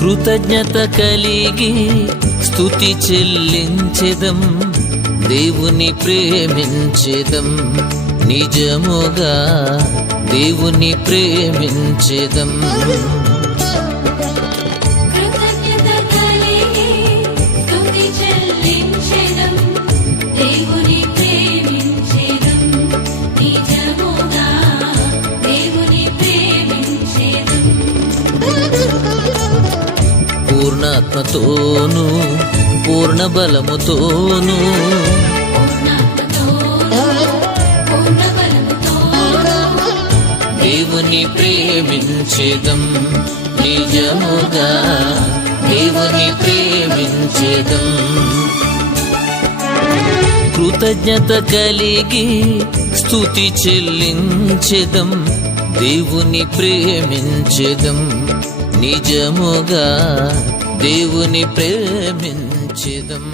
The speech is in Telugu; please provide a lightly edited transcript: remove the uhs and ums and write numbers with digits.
కృతజ్ఞత కలిగి స్తుతి చెల్లించెదం, దేవుని ప్రేమించెదం, నిజముగా దేవుని ప్రేమించెదం. పూర్ణాత్మతోను పూర్ణ బలముతోను దేవుని ప్రేమించెదం, నిజముగా దేవుని ప్రేమించెదం. కృతజ్ఞత కలిగి స్తుతి చెల్లించెదం, దేవుని ప్రేమించెదం, నిజముగా దేవుని ప్రేమించెదం.